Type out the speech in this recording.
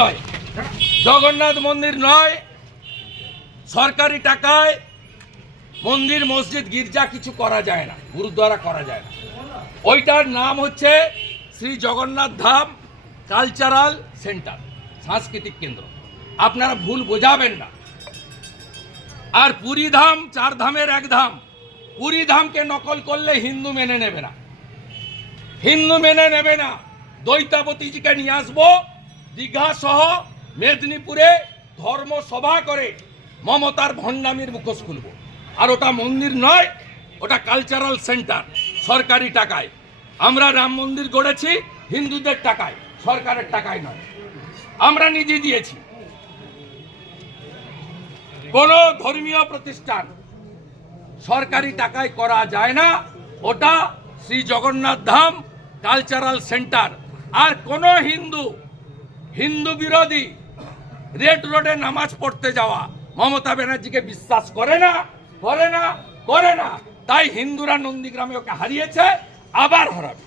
নয়, জগন্নাথ মন্দির নয়, সরকারি টাকায় মন্দির মসজিদ গির্জা কিছু করা যায় না, গুরুদ্বারা করা যায় না। ওইটার নাম হচ্ছে শ্রী জগন্নাথ ধাম কালচারাল সেন্টার, সাংস্কৃতিক কেন্দ্র। আপনারা ভুল বোঝাবেন না। আর পুরী ধাম চার ধামের এক ধাম, পুরী ধামকে নকল করলে হিন্দু মেনে নেবে না, হিন্দু মেনে নেবে না। দ্বৈতাবতীজিকে নিয়ে আসবো, দীঘা সহ মেদিনীপুরে ধর্মসভা করে মমতার ভণ্ডামির মুখোশ খুলবো। আর ওটা মন্দির নয়, ওটা কালচারাল সেন্টার, সরকারি টাকায়। আমরা রাম মন্দির গড়েছি হিন্দুদের টাকায়, সরকারের টাকায় নয়, আমরা নিজে দিয়েছি। কোন ধর্মীয় প্রতিষ্ঠান সরকারি টাকায় করা যায় না, ওটা শ্রী জগন্নাথ ধাম কালচারাল সেন্টার। আর কোন হিন্দু বিরোধী রেড রোডে নামাজ পড়তে যাওয়া মমতা ব্যানার্জিকে বিশ্বাস করে না, করে না, করে না। তাই হিন্দুরা নন্দীগ্রামে ওকে হারিয়েছে, আবার হারাবে।